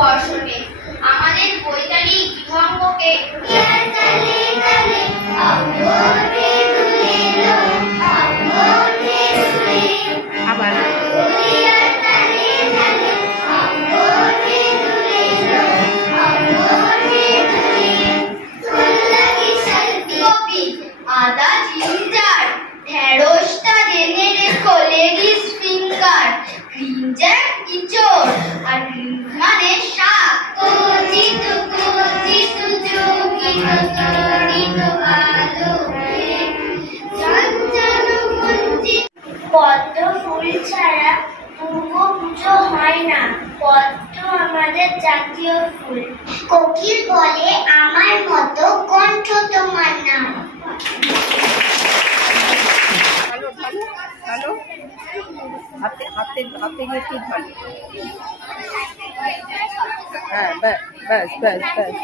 বর্ষণে আমাদের বৈতালিক বিহঙ্গকে আবার আদা জিঞ্জার ঢেঁড়সটা জেনে রেখো লেডিস ফিঙ্গার গ্রিনজার ইঁচড় আর গ্রিন মানে শাক পদ্ম ফুল ছাড়া দুর্গা পুজো হয় না। পদ্ম আমাদের জাতীয় ফুল। কোকিল বলে আমার মতো কণ্ঠ তোমার নাম। ভালো ভালো ভালো হাতে হাতে হাতে গিয়ে ঠিক ভালো। হ্যাঁ ব্যাস ব্যাস ব্যাস ব্যাস